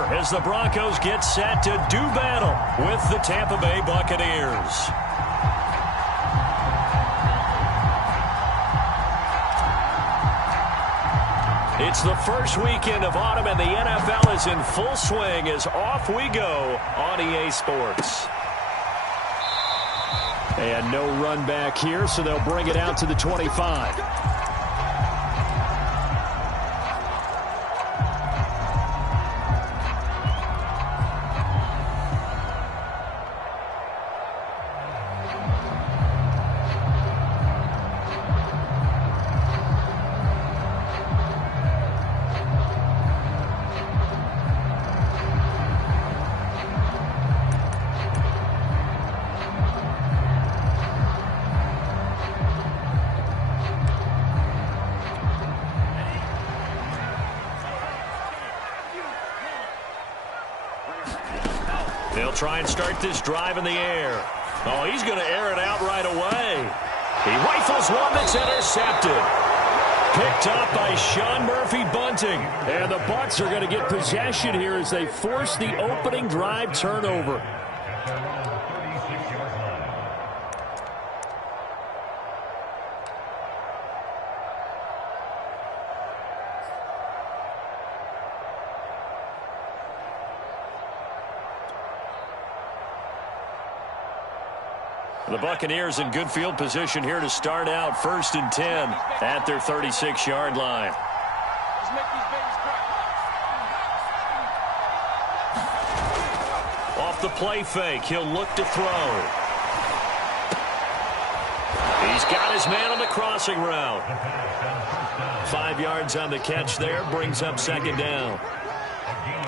quarter as the Broncos get set to do battle with the Tampa Bay Buccaneers. It's the first weekend of autumn, and the NFL is in full swing as off we go on EA Sports. And no run back here, so they'll bring it out to the 25. They'll try and start this drive in the air. Oh, he's going to air it out right away. He rifles one that's intercepted. Picked up by Sean Murphy-Bunting. And the Bucs are going to get possession here as they force the opening drive turnover. The Buccaneers in good field position here to start out 1st and 10 at their 36-yard line. Off the play fake, he'll look to throw. He's got his man on the crossing route. 5 yards on the catch there, brings up 2nd down.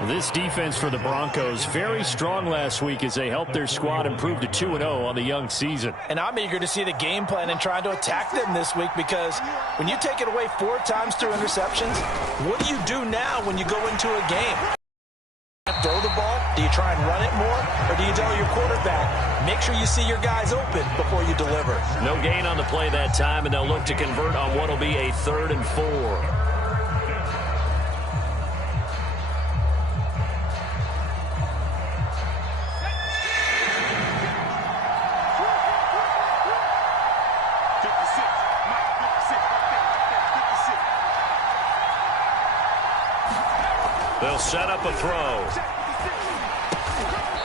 This defense for the Broncos, very strong last week as they helped their squad improve to 2-0 on the young season. And I'm eager to see the game plan and trying to attack them this week, because when you take it away 4 times through interceptions, what do you do now when you go into a game? Throw the ball? Do you try and run it more? Or do you tell your quarterback, make sure you see your guys open before you deliver? No gain on the play that time, and they'll look to convert on what will be a 3rd and 4. They'll set up a throw.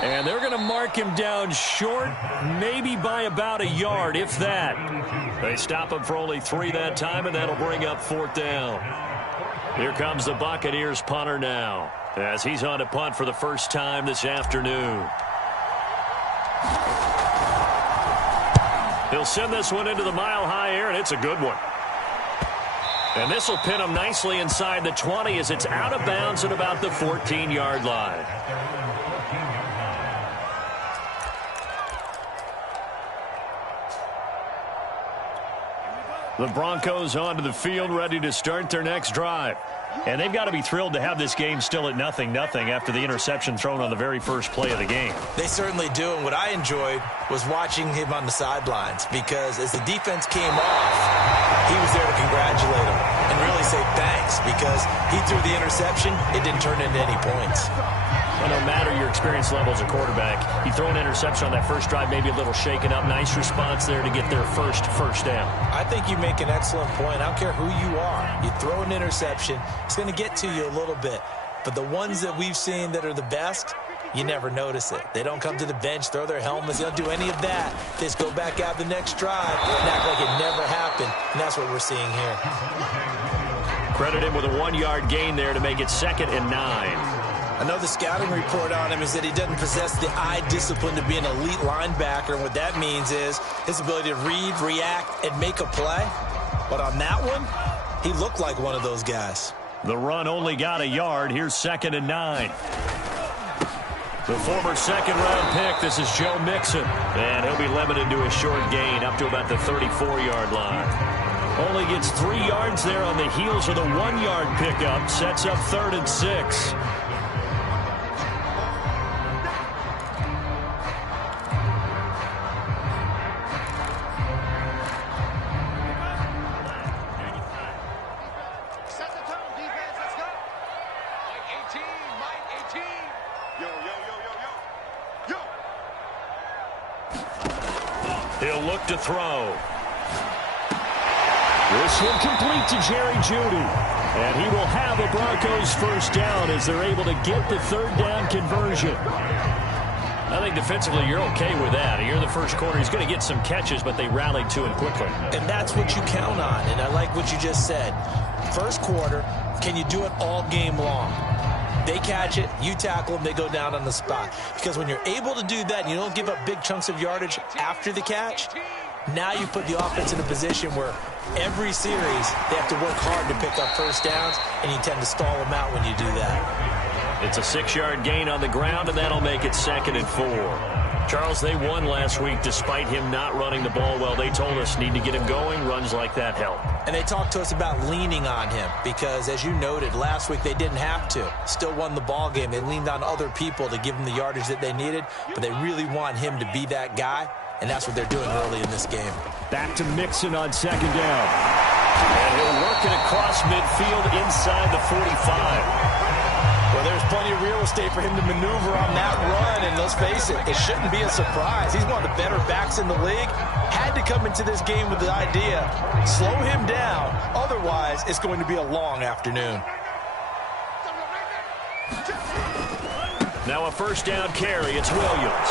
And they're going to mark him down short, maybe by about a yard, if that. They stop him for only 3 that time, and that'll bring up 4th down. Here comes the Buccaneers punter now, as he's on to punt for the first time this afternoon. He'll send this one into the mile-high air, and it's a good one. And this will pin him nicely inside the 20 as it's out of bounds at about the 14-yard line. The Broncos onto the field, ready to start their next drive. And they've got to be thrilled to have this game still at 0-0 after the interception thrown on the very first play of the game. They certainly do, and what I enjoyed was watching him on the sidelines, because as the defense came off, he was there to congratulate him and really say thanks, because he threw the interception. It didn't turn into any points. Well, no matter your experience level as a quarterback, you throw an interception on that first drive, maybe a little shaken up. Nice response there to get their first down. I think you make an excellent point. I don't care who you are. You throw an interception, it's going to get to you a little bit. But the ones that we've seen that are the best, you never notice it. They don't come to the bench, throw their helmets. They don't do any of that. They just go back out the next drive and act like it never happened. And that's what we're seeing here. Credit him with a 1-yard gain there to make it 2nd and 9. I know the scouting report on him is that he doesn't possess the eye discipline to be an elite linebacker. And what that means is his ability to read, react, and make a play. But on that one, he looked like one of those guys. The run only got a yard. Here's 2nd and 9. The former 2nd-round pick, this is Joe Mixon. And he'll be limited to a short gain up to about the 34-yard line. Only gets 3 yards there on the heels of the 1-yard pickup. Sets up 3rd and 6. Set the tone, defense. Let's go. Mike 18, Mike 18. He'll look to throw. This one complete to Jerry Jeudy. And he will have a Broncos first down as they're able to get the third down conversion. I think defensively you're okay with that. You're the first quarter. He's going to get some catches, but they rallied to him quickly. And that's what you count on. And I like what you just said. First quarter, can you do it all game long? They catch it, you tackle them, they go down on the spot. Because when you're able to do that and you don't give up big chunks of yardage after the catch, now you put the offense in a position where every series they have to work hard to pick up first downs, and you tend to stall them out when you do that. It's a 6-yard gain on the ground, and that'll make it 2nd and 4. Charles, they won last week despite him not running the ball well. They told us need to get him going. Runs like that help. And they talked to us about leaning on him because, as you noted, last week they didn't have to. Still won the ball game. They leaned on other people to give them the yardage that they needed, but they really want him to be that guy, and that's what they're doing early in this game. Back to Mixon on 2nd down. And he'll work it across midfield inside the 45. Well, there's plenty of real estate for him to maneuver on that run, and let's face it, it shouldn't be a surprise. He's one of the better backs in the league. Had to come into this game with the idea, slow him down, otherwise it's going to be a long afternoon. Now a first down carry, it's Williams.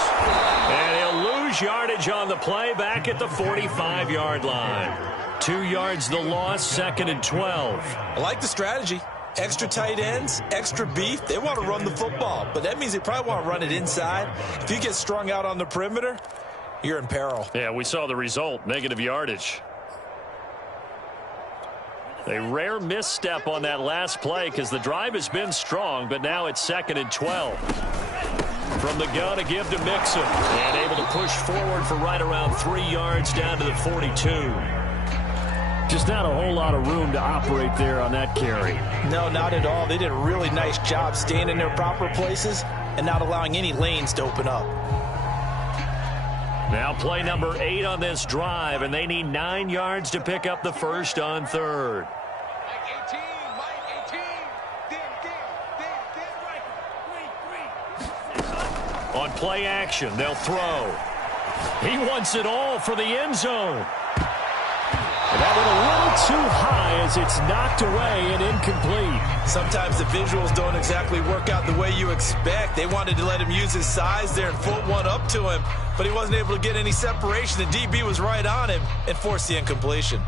And he'll lose yardage on the play back at the 45-yard line. 2 yards the loss, 2nd and 12. I like the strategy. Extra tight ends, extra beef. They want to run the football, but that means they probably want to run it inside. If you get strung out on the perimeter, you're in peril. Yeah, we saw the result, negative yardage. A rare misstep on that last play because the drive has been strong, but now it's 2nd and 12. From the gun, a give to Mixon. And able to push forward for right around 3 yards down to the 42. Just not a whole lot of room to operate there on that carry. No, not at all. They did a really nice job staying in their proper places and not allowing any lanes to open up. Now play number 8 on this drive, and they need 9 yards to pick up the first on 3rd. On play action, they'll throw. He wants it all for the end zone. That went a little too high as it's knocked away and incomplete. Sometimes the visuals don't exactly work out the way you expect. They wanted to let him use his size there and foot one up to him, but he wasn't able to get any separation. The DB was right on him and forced the incompletion.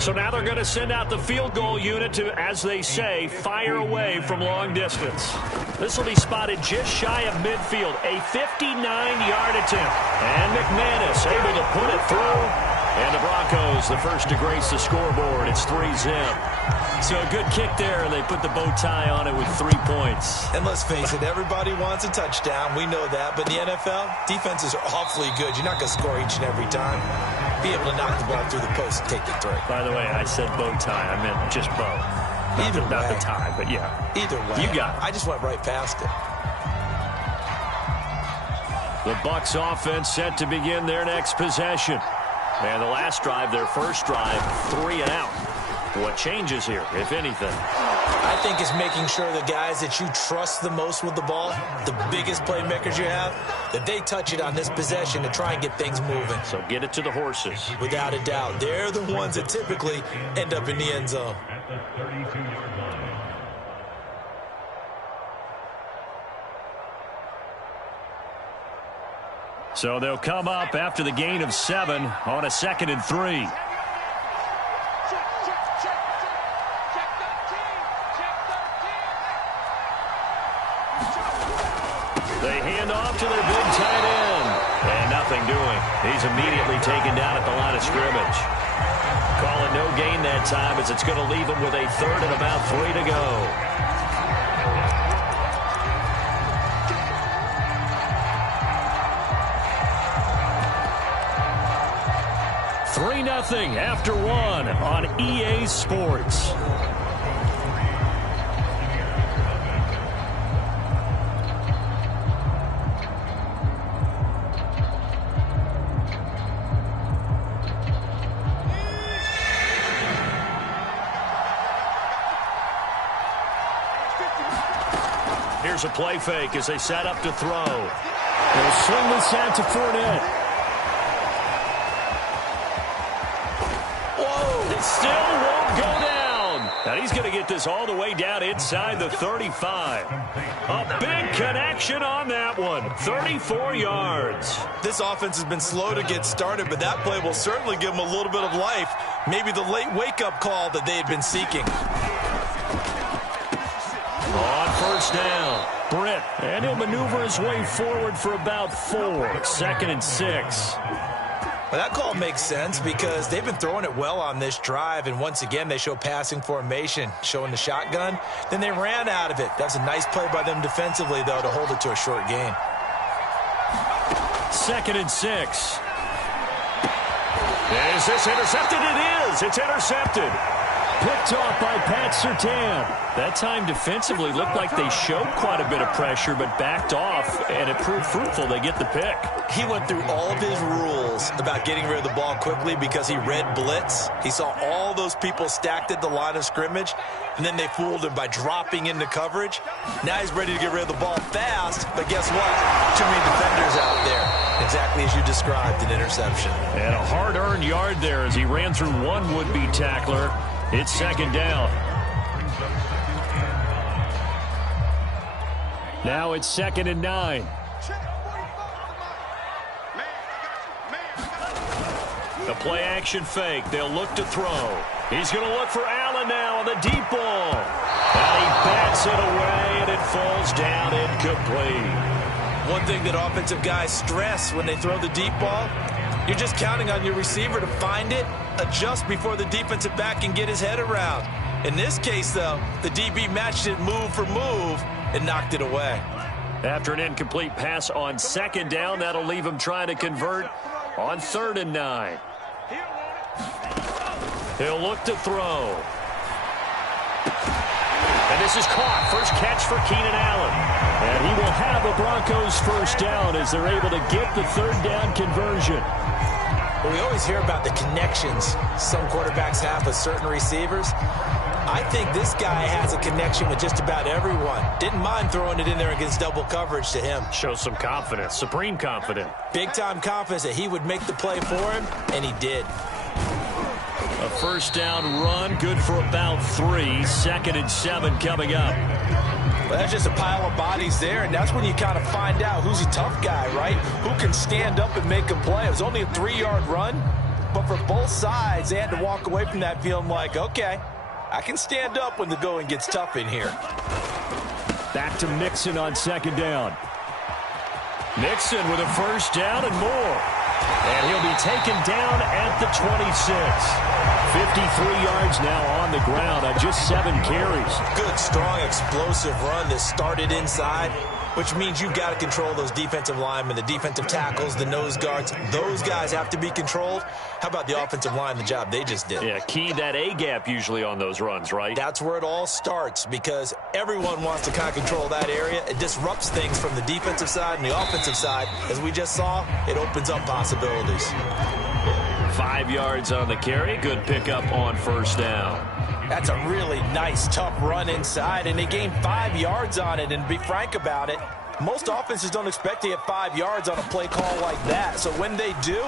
So now they're going to send out the field goal unit to, as they say, fire away from long distance. This will be spotted just shy of midfield, a 59-yard attempt. And McManus able to put it through. And the Broncos, the first to grace the scoreboard. It's 3-zip. So a good kick there, and they put the bow tie on it with 3 points. And let's face it, everybody wants a touchdown. We know that. But in the NFL, defenses are awfully good. You're not going to score each and every time. Be able to knock the ball through the post and take the three. By the way, I said bow tie. I meant just bow. Either way. Not the tie, but yeah. Either way. You got it. I just went right past it. The Bucs offense set to begin their next possession. And the last drive, their first drive, 3 and out. What changes here, if anything? I think it's making sure the guys that you trust the most with the ball, the biggest playmakers you have, that they touch it on this possession to try and get things moving. So get it to the horses. Without a doubt. They're the ones that typically end up in the end zone. So they'll come up after the gain of 7 on a 2nd and 3. They hand off to their big tight end. And nothing doing. He's immediately taken down at the line of scrimmage. Call it no gain that time as it's going to leave him with a 3rd and about 3 to go. 3-0 after 1 on EA Sports. Here's a play fake as they set up to throw. They'll swing this out to Fournette. And he's going to get this all the way down inside the 35. A big connection on that one. 34 yards. This offense has been slow to get started, but that play will certainly give them a little bit of life. Maybe the late wake-up call that they had been seeking. On first down, Britt. And he'll maneuver his way forward for about 4. 2nd and 6. Well, that call makes sense because they've been throwing it well on this drive, and once again they show passing formation, showing the shotgun. Then they ran out of it. That's a nice play by them defensively, though, to hold it to a short gain. 2nd and 6. Is this intercepted? It is. It's intercepted. Picked off by Pat Surtain. That time defensively looked like they showed quite a bit of pressure, but backed off, and it proved fruitful. They get the pick. He went through all of his rules about getting rid of the ball quickly because he read blitz. He saw all those people stacked at the line of scrimmage, and then they fooled him by dropping into coverage. Now he's ready to get rid of the ball fast, but guess what? Too many defenders out there. Exactly as you described, an interception. And a hard-earned yard there as he ran through one would-be tackler. It's 2nd down. Now it's 2nd and 9. The play-action fake. They'll look to throw. He's going to look for Allen now on the deep ball. And he bats it away, and it falls down incomplete. One thing that offensive guys stress when they throw the deep ball, you're just counting on your receiver to find it, adjust before the defensive back can get his head around. In this case, though, the DB matched it move for move and knocked it away. After an incomplete pass on 2nd down, that'll leave him trying to convert on 3rd and 9. He'll look to throw. And this is caught. First catch for Keenan Allen. And he will have the Broncos first down as they're able to get the 3rd down conversion. We always hear about the connections some quarterbacks have with certain receivers. I think this guy has a connection with just about everyone. Didn't mind throwing it in there against double coverage to him. Shows some confidence, supreme confidence. Big-time confidence that he would make the play for him, and he did. A first down run, good for about 3. 2nd and 7 coming up. Well, that's just a pile of bodies there, and that's when you kind of find out who's a tough guy, right? Who can stand up and make a play. It was only a 3-yard run, but for both sides, they had to walk away from that feeling like, okay, I can stand up when the going gets tough in here. Back to Mixon on 2nd down. Mixon with a first down and more. And he'll be taken down at the 26. 53 yards now on the ground on just 7 carries. Good, strong, explosive run that started inside, which means you've got to control those defensive linemen, the defensive tackles, the nose guards. Those guys have to be controlled. How about the offensive line, the job they just did? Yeah, key that A-gap usually on those runs, right? That's where it all starts because everyone wants to kind of control that area. It disrupts things from the defensive side and the offensive side. As we just saw, it opens up possibilities. 5 yards on the carry. Good pickup on first down. That's a really nice, tough run inside, and they gained 5 yards on it. And to be frank about it, most offenses don't expect to get 5 yards on a play call like that. So when they do,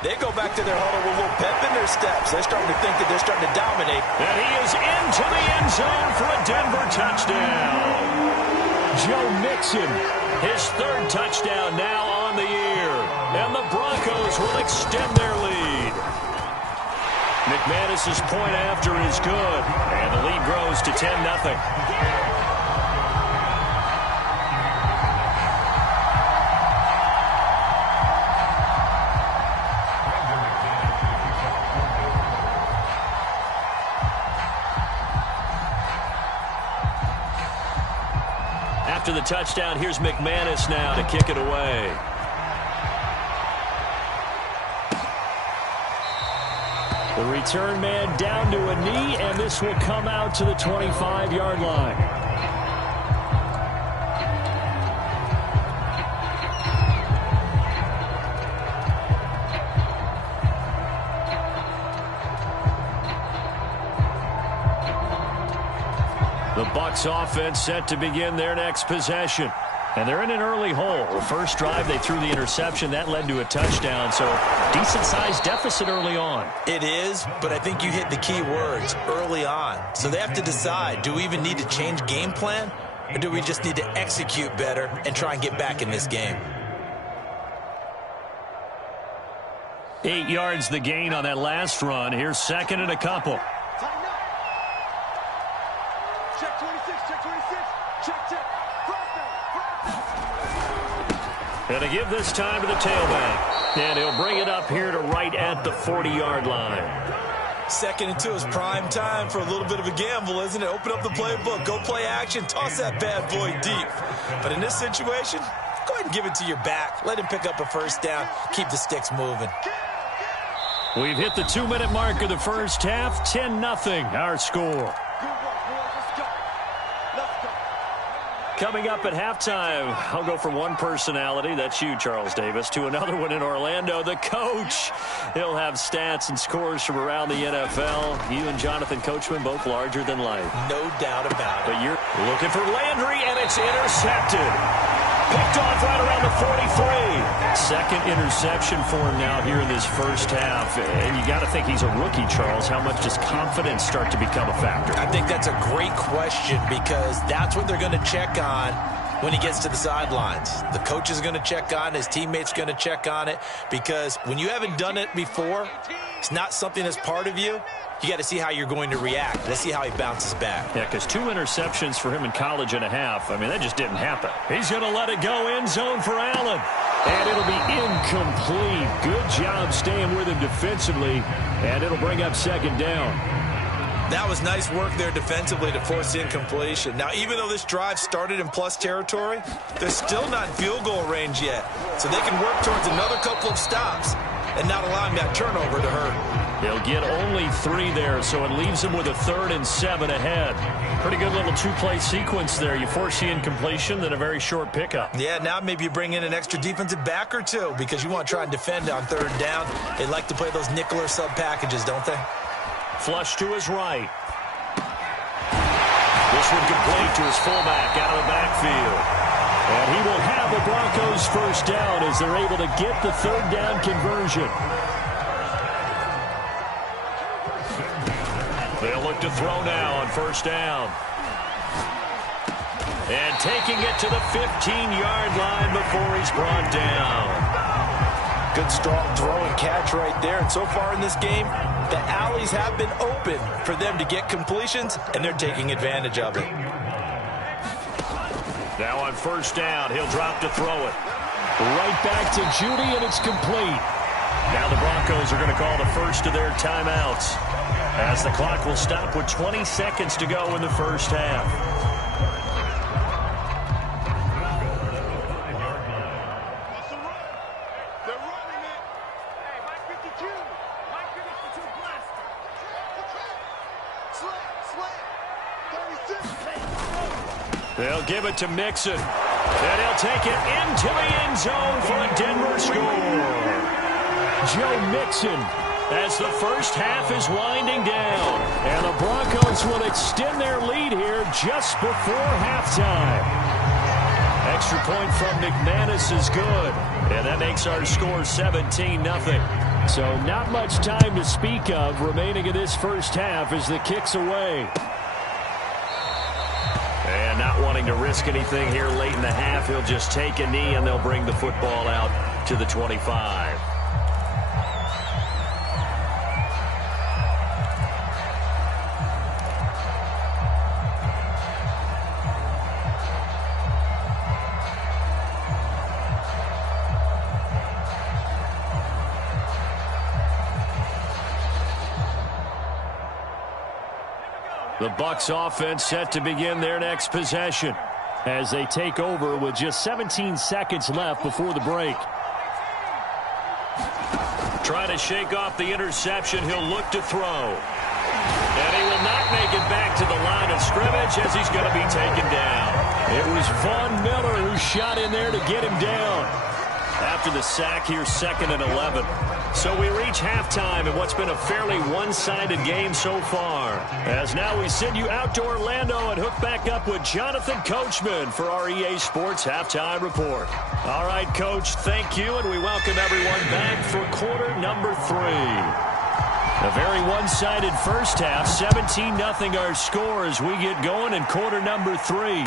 they go back to their huddle with a little pep in their steps. They're starting to think that they're starting to dominate. And he is into the end zone for a Denver touchdown. Joe Mixon, his 3rd touchdown now on the year. And the Broncos will extend their lead. McManus's point after is good. And the lead grows to 10-0. After the touchdown, here's McManus now to kick it away. The return man down to a knee, and this will come out to the 25-yard line. The Bucs offense set to begin their next possession. And they're in an early hole. The first drive, they threw the interception. That led to a touchdown, so decent-sized deficit early on. It is, but I think you hit the key words, early on. So they have to decide, do we even need to change game plan, or do we just need to execute better and try and get back in this game? 8 yards the gain on that last run. Here's second and a couple. Check 26, check 26, check. Going to give this time to the tailback. And he'll bring it up here to right at the 40-yard line. 2nd and 2 is prime time for a little bit of a gamble, isn't it? Open up the playbook, go play action, toss that bad boy deep. But in this situation, go ahead and give it to your back. Let him pick up a first down, keep the sticks moving. We've hit the 2-minute mark of the first half. 10-0 our score. Coming up at halftime, I'll go from one personality, that's you, Charles Davis, to another one in Orlando, the coach. He'll have stats and scores from around the NFL. You and Jonathan Coachman, both larger than life. No doubt about it. But you're looking for Landry, and it's intercepted. Picked off right around the 43. Second interception for him now here in this first half. And you got to think he's a rookie, Charles. How much does confidence start to become a factor? I think that's a great question because that's what they're going to check on when he gets to the sidelines. The coach is going to check on, his teammates going to check on it, because when you haven't done it before, it's not something that's part of you. You got to see how you're going to react. Let's see how he bounces back. Yeah, because 2 interceptions for him in college and a half. I mean, that just didn't happen. He's going to let it go end zone for Allen. And it'll be incomplete. Good job staying with him defensively. And it'll bring up second down. That was nice work there defensively to force the incompletion. Now, even though this drive started in plus territory, they're still not in field goal range yet. So they can work towards another couple of stops and not allowing that turnover to hurt. They'll get only 3 there, so it leaves them with a 3rd and 7 ahead. Pretty good little 2-play sequence there. You force the incompletion, then a very short pickup. Yeah, now maybe you bring in an extra defensive back or two because you want to try and defend on 3rd down. They like to play those nickel or sub packages, don't they? Flush to his right. This one complete to his fullback out of the backfield. And he will have the Broncos first down as they're able to get the 3rd down conversion. They'll look to throw now on first down. And taking it to the 15-yard line before he's brought down. Good strong throw and catch right there. And so far in this game, the alleys have been open for them to get completions, and they're taking advantage of it. Now on first down, he'll drop to throw it. Right back to Judy, and it's complete. Now the Broncos are going to call the first of their timeouts, as the clock will stop with 20 seconds to go in the first half. They'll give it to Mixon, and he'll take it into the end zone for a Denver score. Joe Mixon, as the first half is winding down, and the Broncos will extend their lead here just before halftime. Extra point from McManus is good, and that makes our score 17-0. So not much time to speak of remaining in this first half as the kick's away. And not wanting to risk anything here late in the half, he'll just take a knee and they'll bring the football out to the 25. The Bucs offense set to begin their next possession as they take over with just 17 seconds left before the break. Trying to shake off the interception. He'll look to throw. And he will not make it back to the line of scrimmage as he's going to be taken down. It was Von Miller who shot in there to get him down. After the sack, here's 2nd and 11. So we reach halftime in what's been a fairly one-sided game so far. As now we send you out to Orlando and hook back up with Jonathan Coachman for our EA Sports Halftime Report. All right, Coach, thank you, and we welcome everyone back for quarter number 3. A very one-sided first half, 17-0 our score as we get going in quarter number 3.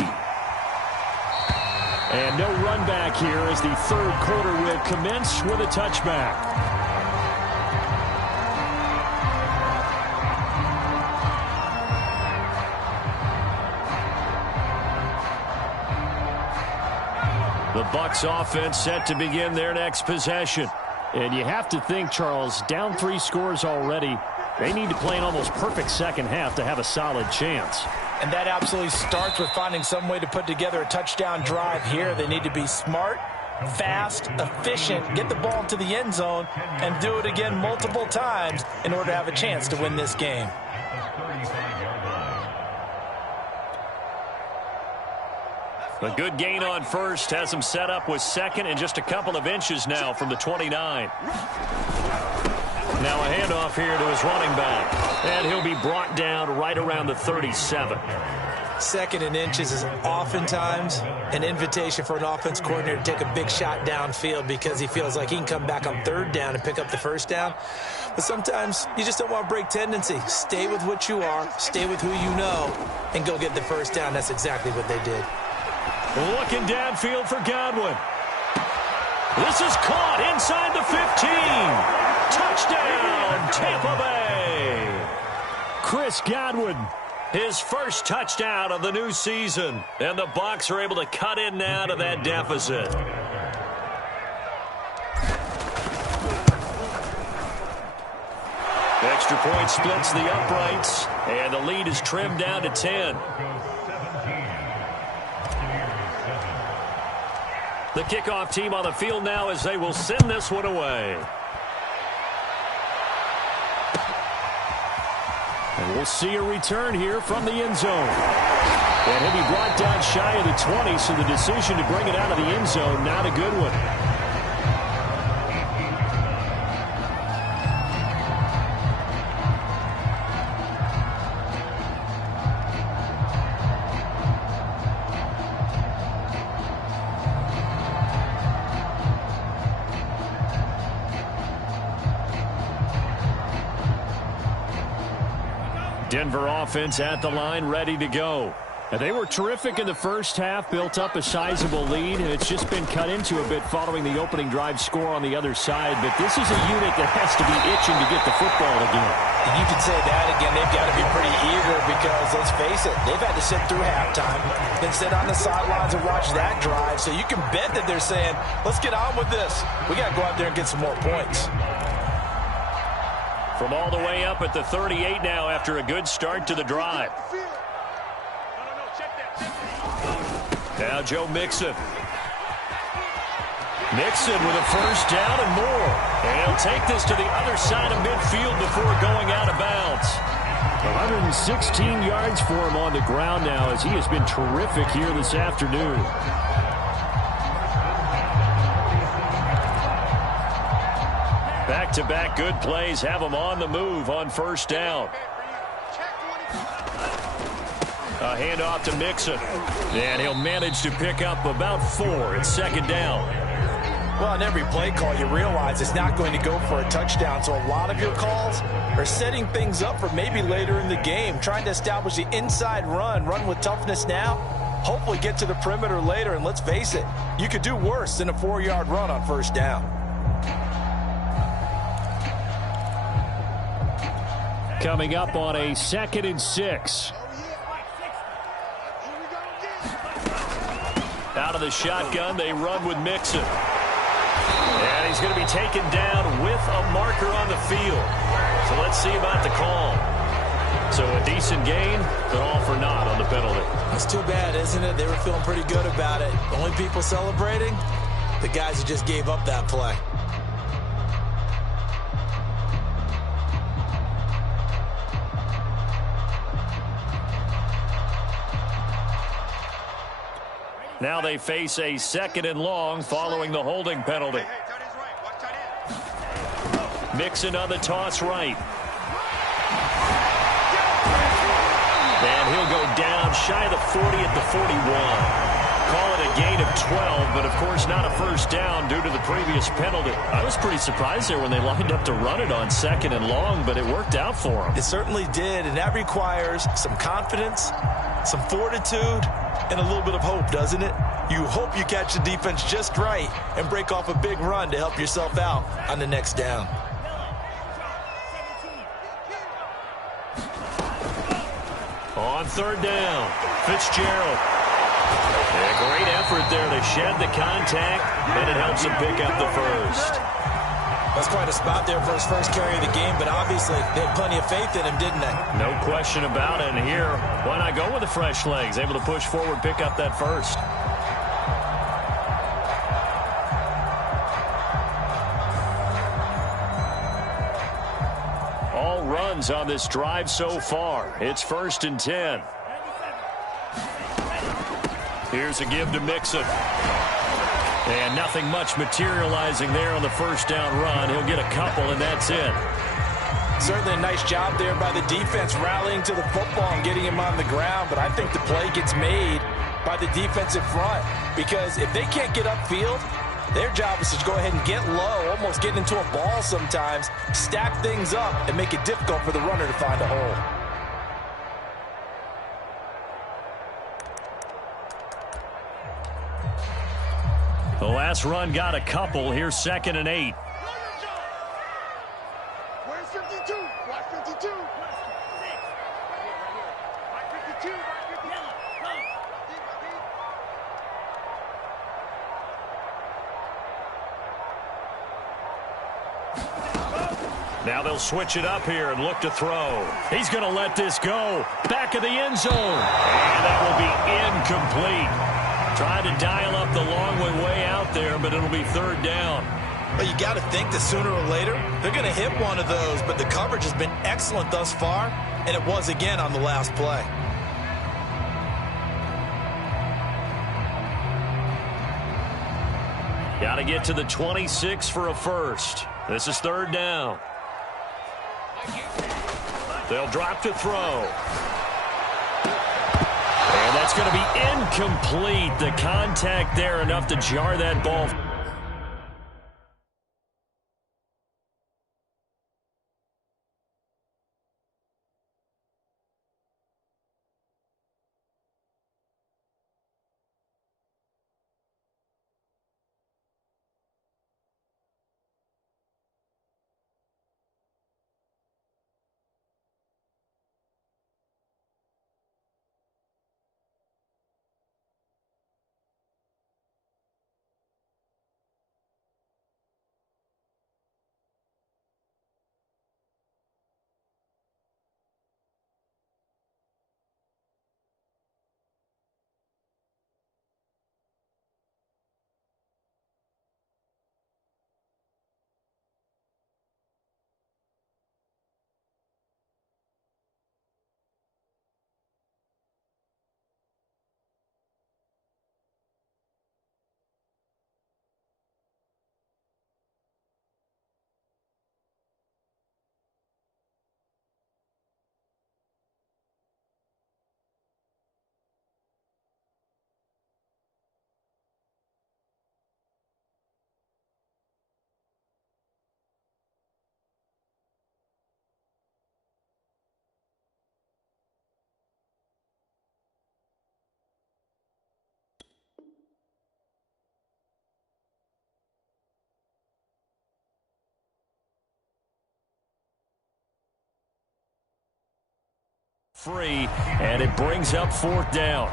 And no run back here as the third quarter will commence with a touchback. The Bucs offense set to begin their next possession. And you have to think, Charles, down 3 scores already. They need to play an almost perfect second half to have a solid chance. And that absolutely starts with finding some way to put together a touchdown drive here. They need to be smart, fast, efficient, get the ball into the end zone, and do it again multiple times in order to have a chance to win this game. A good gain on first has him set up with 2nd and just a couple of inches now from the 29. Now a handoff here to his running back. And he'll be brought down right around the 37. 2nd and inches is oftentimes an invitation for an offense coordinator to take a big shot downfield because he feels like he can come back on 3rd down and pick up the 1st down. But sometimes you just don't want to break tendency. Stay with what you are, stay with who you know, and go get the 1st down. That's exactly what they did. Looking downfield for Godwin. This is caught inside the 15. Touchdown, Tampa Bay. Chris Godwin. His first touchdown of the new season. And the Bucs are able to cut in now to that deficit. Extra point splits the uprights. And the lead is trimmed down to 10. The kickoff team on the field now as they will send this one away. And we'll see a return here from the end zone. And he'll be brought down shy of the 20, so the decision to bring it out of the end zone, not a good one. Denver offense at the line, ready to go. And they were terrific in the first half, built up a sizable lead, and it's just been cut into a bit following the opening drive score on the other side. But this is a unit that has to be itching to get the football again. And you can say that again. They've got to be pretty eager because, let's face it, they've had to sit through halftime, then sit on the sidelines and watch that drive. So you can bet that they're saying, let's get on with this. We got to go out there and get some more points. From all the way up at the 38 now after a good start to the drive. Now Joe Mixon. Mixon with a first down and more. And he'll take this to the other side of midfield before going out of bounds. 116 yards for him on the ground now as he has been terrific here this afternoon. Back-to-back good plays have him on the move on first down. A handoff to Mixon. And he'll manage to pick up about 4 at 2nd down. Well, on every play call, you realize it's not going to go for a touchdown. So a lot of your calls are setting things up for maybe later in the game, trying to establish the inside run with toughness now, hopefully get to the perimeter later. And let's face it, you could do worse than a 4-yard run on first down. Coming up on a 2nd and 6. Out of the shotgun, they run with Mixon. And he's going to be taken down with a marker on the field. So let's see about the call. So a decent gain, but all for naught on the penalty. That's too bad, isn't it? They were feeling pretty good about it. The only people celebrating, the guys who just gave up that play. Now they face a 2nd and long following the holding penalty. Mixon on the toss right. And he'll go down shy of the 40 at the 41. Call it a gain of 12, but of course not a first down due to the previous penalty. I was pretty surprised there when they lined up to run it on 2nd and long, but it worked out for them. It certainly did, and that requires some confidence, some fortitude, and a little bit of hope, doesn't it? You hope you catch the defense just right and break off a big run to help yourself out on the next down. On 3rd down, Fitzgerald. A great effort there to shed the contact, and it helps him pick up the first. That's quite a spot there for his first carry of the game, but obviously they had plenty of faith in him, didn't they? No question about it. And here, why not go with the fresh legs? Able to push forward, pick up that first. All runs on this drive so far. It's 1st and 10. Here's a give to Mixon. And nothing much materializing there on the first down run. He'll get a couple, and that's it. Certainly a nice job there by the defense rallying to the football and getting him on the ground. But I think the play gets made by the defensive front, because if they can't get upfield, their job is to go ahead and get low, almost get into a ball sometimes, stack things up, and make it difficult for the runner to find a hole. The last run got a couple. Here's 2nd and 8. Where's 52? Watch 52. Watch 52. Now they'll switch it up here and look to throw. He's going to let this go. Back of the end zone. And that will be incomplete. Trying to dial up the long way out there, but it'll be 3rd down. Well, you got to think that sooner or later they're going to hit one of those, but the coverage has been excellent thus far, and it was again on the last play. Got to get to the 26 for a first. This is 3rd down. They'll drop to throw. And that's going to be incomplete. The contact there enough to jar that ball. Free, and it brings up 4th down.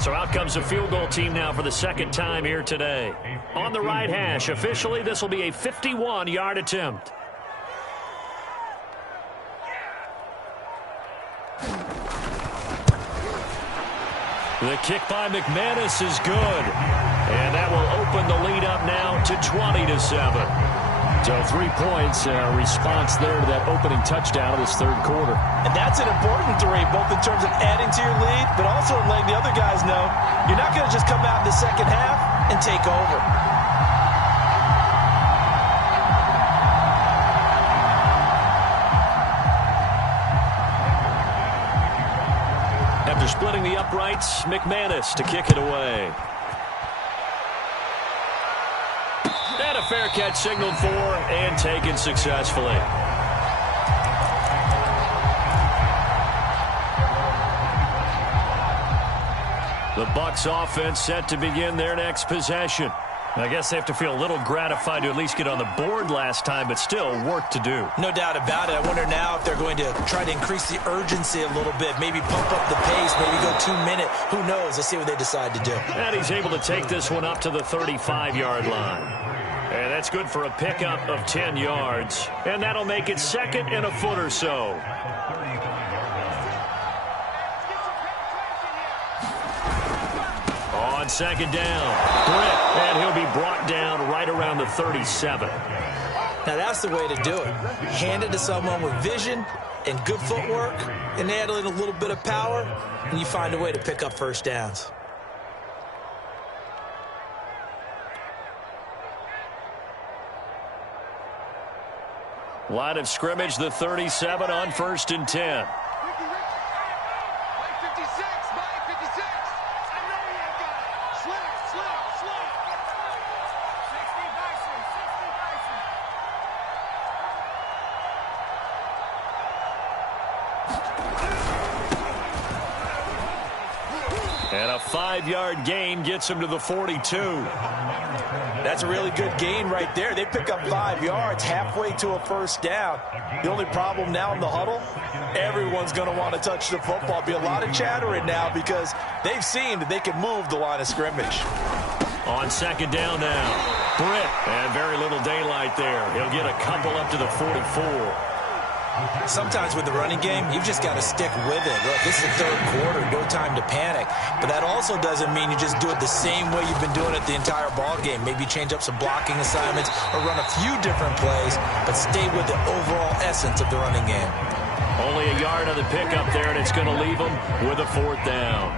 So out comes a field goal team now for the 2nd time here today. On the right hash, officially, this will be a 51-yard attempt. The kick by McManus is good. And that will open the lead up now to 20-7. So 3 points, response there to that opening touchdown of this third quarter. And that's an important 3, both in terms of adding to your lead, but also in letting the other guys know you're not going to just come out in the second half and take over. After splitting the uprights, McManus to kick it away. And a fair catch signaled for and taken successfully. The Bucs offense set to begin their next possession. I guess they have to feel a little gratified to at least get on the board last time, but still work to do. No doubt about it. I wonder now if they're going to try to increase the urgency a little bit, maybe pump up the pace, maybe go 2-minute. Who knows? Let's see what they decide to do. And he's able to take this one up to the 35-yard line. And that's good for a pickup of 10 yards. And that'll make it second and a foot or so. On second down, Britt, and he'll be brought down right around the 37. Now that's the way to do it. Hand it to someone with vision and good footwork, and add in a little bit of power, and you find a way to pick up first downs. Line of scrimmage, the 37 on 1st and 10. And a 5-yard gain gets him to the 42. That's a really good gain right there. They pick up 5 yards halfway to a first down. The only problem now in the huddle, everyone's going to want to touch the football. Be a lot of chattering now because they've seen that they can move the line of scrimmage. On second down now, Britt, and very little daylight there. He'll get a couple up to the 44. Sometimes with the running game, you've just got to stick with it. Look, this is the third quarter, no time to panic. But that also doesn't mean you just do it the same way you've been doing it the entire ball game. Maybe change up some blocking assignments or run a few different plays, but stay with the overall essence of the running game. Only a yard on the pickup there, and it's going to leave them with a 4th down.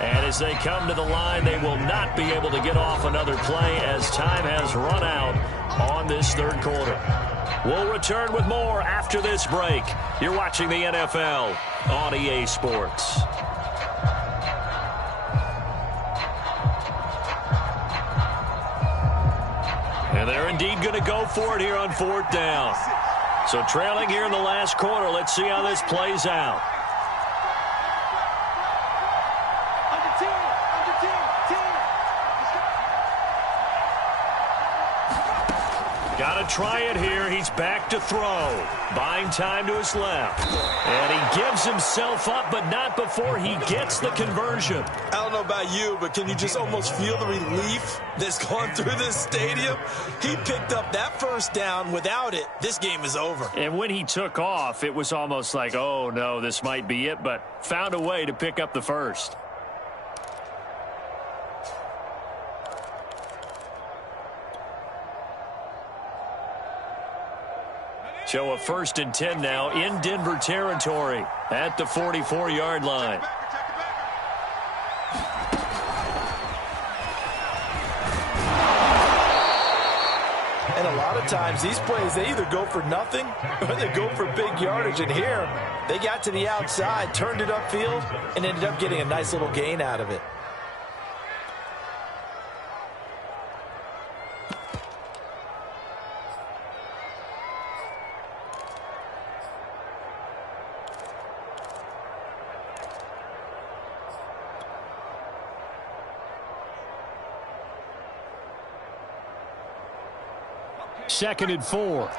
And as they come to the line, they will not be able to get off another play as time has run out on this third quarter. We'll return with more after this break. You're watching the NFL on EA Sports. And they're indeed going to go for it here on 4th down. So trailing here in the last quarter, let's see how this plays out. Got to try it here. He's back to throw. Buying time to his left. And he gives himself up, but not before he gets the conversion. I don't know about you, but can you just almost feel the relief that's gone through this stadium? He picked up that first down. Without it, this game is over. And when he took off, it was almost like, oh, no, this might be it, but found a way to pick up the first. So a 1st and 10 now in Denver territory at the 44-yard line. And a lot of times these plays, they either go for nothing or they go for big yardage. And here, they got to the outside, turned it upfield, and ended up getting a nice little gain out of it. Second and 4.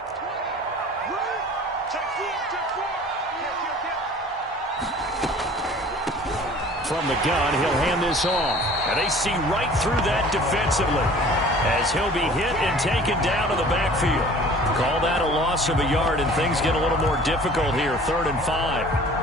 from the gun. He'll hand this off. And they see right through that defensively as he'll be hit and taken down to the backfield. Call that a loss of a yard, and things get a little more difficult here. 3rd and 5.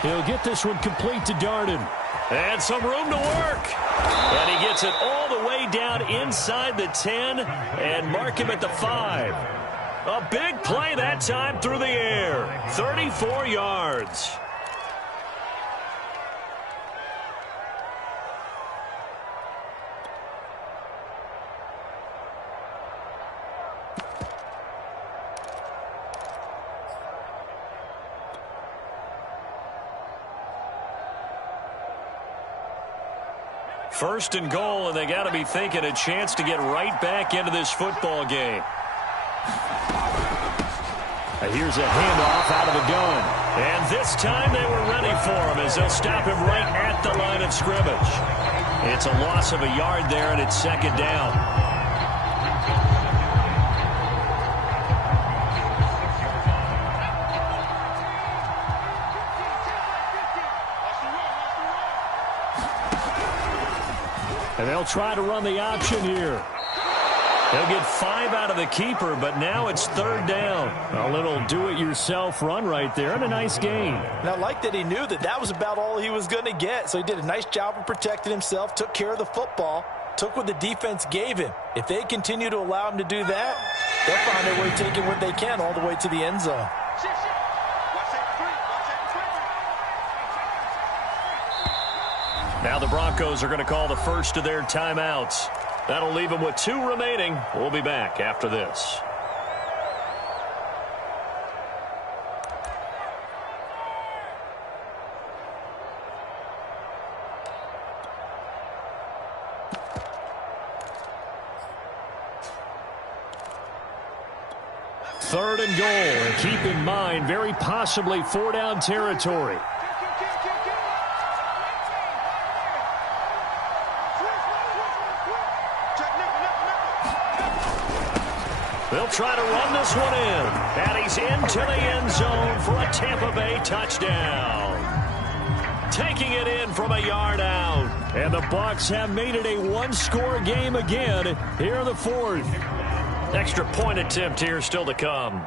He'll get this one complete to Darden. And some room to work. And he gets it all the way down inside the 10 and mark him at the 5. A big play that time through the air. 34 yards. First and goal, and they got to be thinking a chance to get right back into this football game. Here's a handoff out of the gun. And this time they were ready for him as they'll stop him right at the line of scrimmage. It's a loss of a yard there, and it's 2nd down. And they'll try to run the option here. They'll get 5 out of the keeper, but now it's 3rd down. A little do-it-yourself run right there, and a nice gain. And I like that he knew that that was about all he was going to get, so he did a nice job of protecting himself, took care of the football, took what the defense gave him. If they continue to allow him to do that, they'll find their way taking what they can all the way to the end zone. Now the Broncos are going to call the first of their timeouts. That'll leave them with 2 remaining. We'll be back after this. Third and goal. And keep in mind, very possibly 4-down territory. They'll try to run this one in. And he's into the end zone for a Tampa Bay touchdown. Taking it in from a yard out. And the Bucs have made it a one-score game again here in the 4th. Extra point attempt here still to come.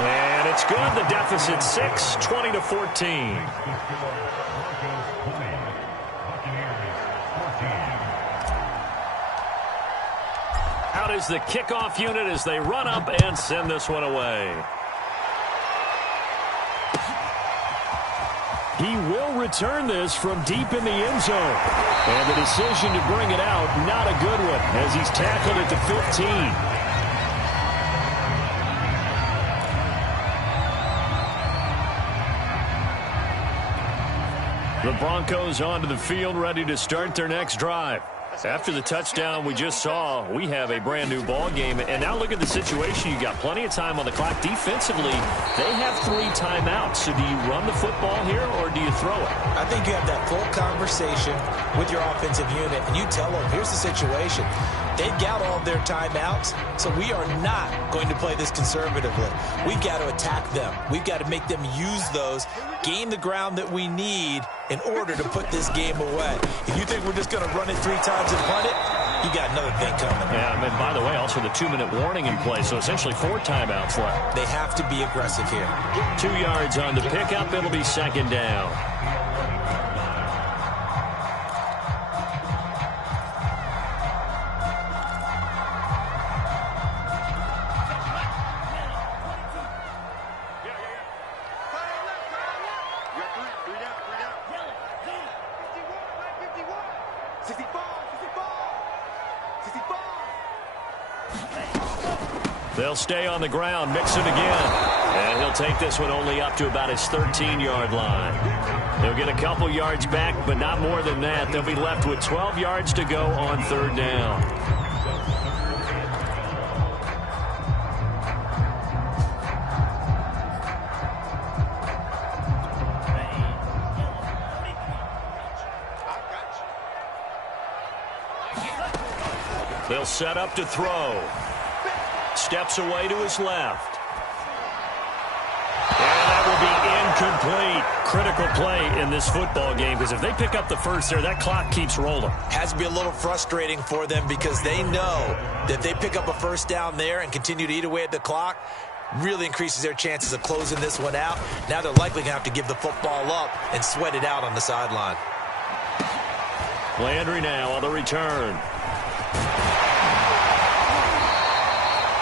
And it's good. The deficit 6, 20-14. Out is the kickoff unit as they run up and send this one away. He will return this from deep in the end zone. And the decision to bring it out, not a good one, as he's tackled at the 15. The Broncos onto the field, ready to start their next drive. After the touchdown we just saw, we have a brand-new ball game. And now look at the situation. You got plenty of time on the clock. Defensively, they have 3 timeouts. So do you run the football here or do you throw it? I think you have that full conversation with your offensive unit, and you tell them, here's the situation. They've got all of their timeouts, so we are not going to play this conservatively. We've got to attack them. We've got to make them use those, gain the ground that we need in order to put this game away. If you think we're just going to run it 3 times and punt it, you got another thing coming. Yeah, and by the way, also the 2-minute warning in play, so essentially 4 timeouts left. They have to be aggressive here. 2 yards on the pickup. It'll be 2nd down. They'll stay on the ground, Mixon again. And he'll take this one only up to about his 13-yard line. He'll get a couple yards back, but not more than that. They'll be left with 12 yards to go on third down. They'll set up to throw. Steps away to his left. And that will be incomplete. Critical play in this football game, because if they pick up the first there, that clock keeps rolling. Has to be a little frustrating for them, because they know that if they pick up a first down there and continue to eat away at the clock, really increases their chances of closing this one out. Now they're likely going to have to give the football up and sweat it out on the sideline. Landry now on the return.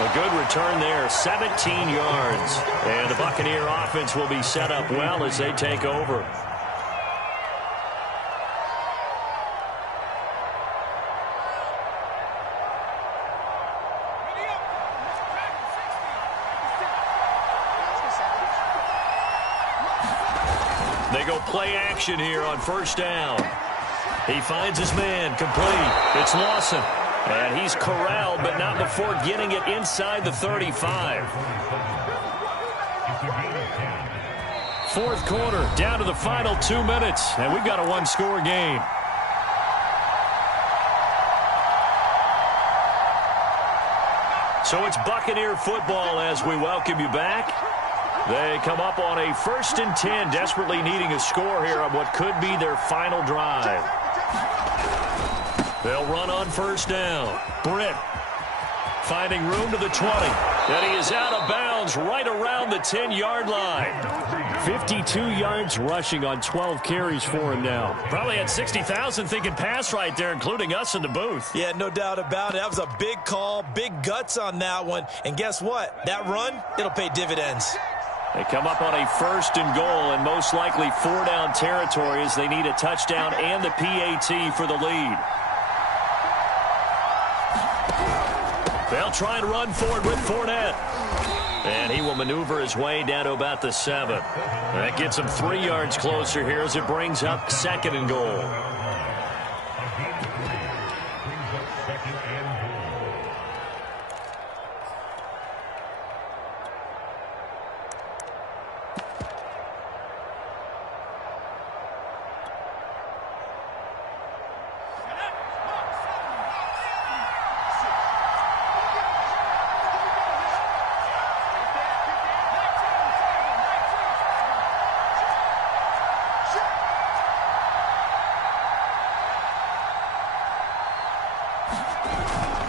A good return there, 17 yards. And the Buccaneer offense will be set up well as they take over. They go play action here on first down. He finds his man, complete. It's Lawson. And he's corralled, but not before getting it inside the 35. Fourth quarter, down to the final 2 minutes, and we've got a one-score game. So it's Buccaneer football as we welcome you back. They come up on a 1st and 10, desperately needing a score here on what could be their final drive. They'll run on first down. Britt finding room to the 20. And he is out of bounds right around the 10-yard line. 52 yards rushing on 12 carries for him now. Probably had 60,000 thinking pass right there, including us in the booth. Yeah, no doubt about it. That was a big call, big guts on that one. And guess what? That run, it'll pay dividends. They come up on a 1st and goal, and most likely 4-down territory as they need a touchdown and the PAT for the lead. They'll try and run forward with Fournette. And he will maneuver his way down to about the 7. That gets him 3 yards closer here as it brings up 2nd and goal.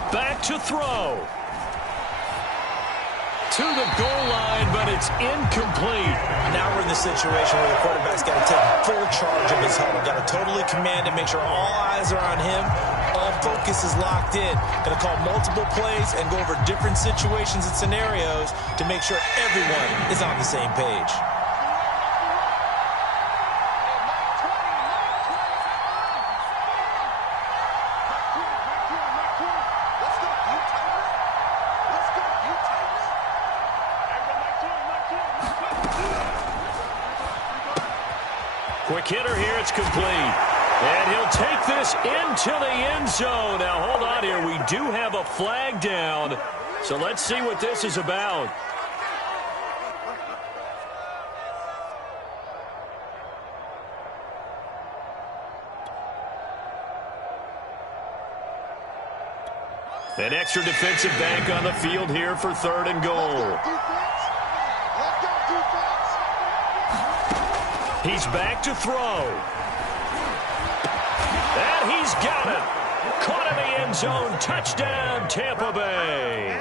Back to throw. To the goal line, but it's incomplete. Now we're in the situation where the quarterback's got to take full charge of his huddle. Got to totally command it, make sure all eyes are on him. All focus is locked in. Going to call multiple plays and go over different situations and scenarios to make sure everyone is on the same page. Quick hitter here, it's complete. And he'll take this into the end zone. Now, hold on here. We do have a flag down. So let's see what this is about. An extra defensive back on the field here for 3rd and goal. He's back to throw. And he's got it. Caught in the end zone. Touchdown, Tampa Bay.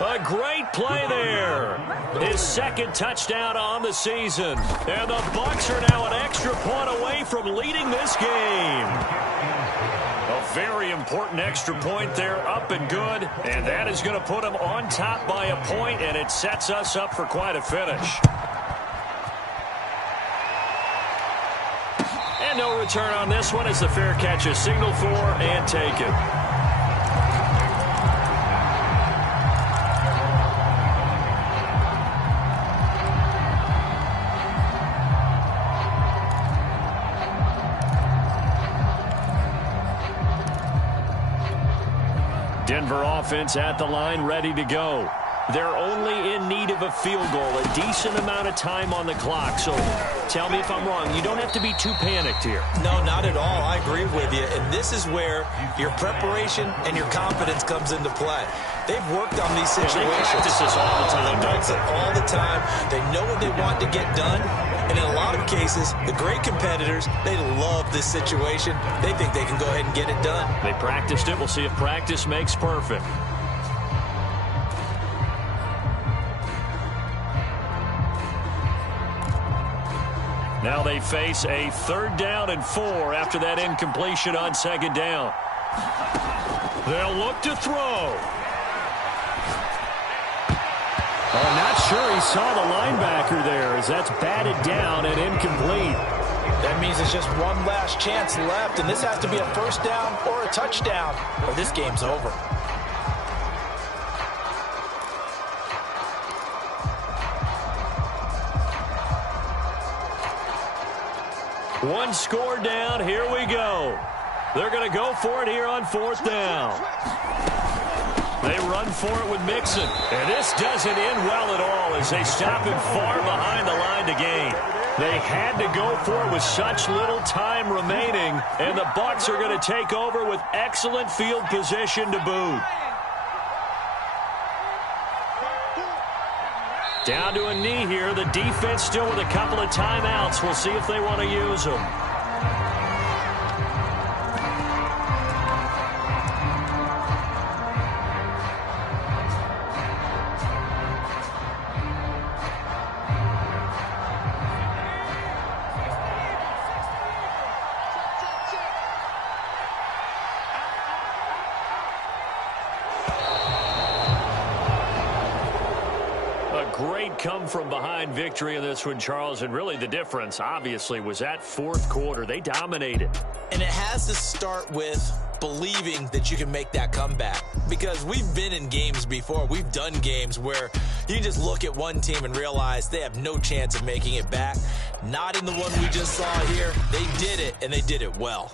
A great play there. His 2nd touchdown on the season. And the Bucs are now an extra point away from leading this game. A very important extra point there, up and good. And that is going to put them on top by a point, and it sets us up for quite a finish. And no return on this one as the fair catch is signaled for and taken. Denver offense at the line, ready to go. They're only in need of a field goal, a decent amount of time on the clock. So tell me if I'm wrong. You don't have to be too panicked here. No, not at all. I agree with you. And this is where your preparation and your confidence comes into play. They've worked on these situations. They practice this all the time. They practice it all the time. They know what they want to get done. And in a lot of cases, the great competitors, they love this situation. They think they can go ahead and get it done. They practiced it. We'll see if practice makes perfect. Now they face a 3rd down and 4 after that incompletion on 2nd down. They'll look to throw. Oh, not sure he saw the linebacker there as that's batted down and incomplete. That means it's just one last chance left, and this has to be a 1st down or a touchdown, or this game's over. One score down. Here we go. They're going to go for it here on 4th down. They run for it with Mixon. And this doesn't end well at all as they stop him far behind the line to gain. They had to go for it with such little time remaining. And the Bucs are going to take over with excellent field position to boot. Down to a knee here. The defense still with a couple of timeouts. We'll see if they want to use them. Great come-from-behind victory in this one, Charles, and really the difference, obviously, was that 4th quarter. They dominated. And it has to start with believing that you can make that comeback, because we've been in games before. We've done games where you just look at one team and realize they have no chance of making it back. Not in the one we just saw here. They did it, and they did it well.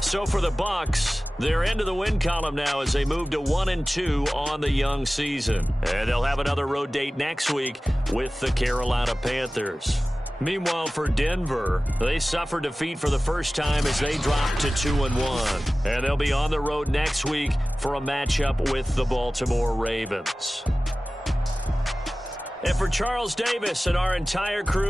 So for the Bucs, they're into the win column now as they move to 1-2 on the young season. And they'll have another road date next week with the Carolina Panthers. Meanwhile, for Denver, they suffered defeat for the first time as they dropped to 2-1. And they'll be on the road next week for a matchup with the Baltimore Ravens. And for Charles Davis and our entire crew,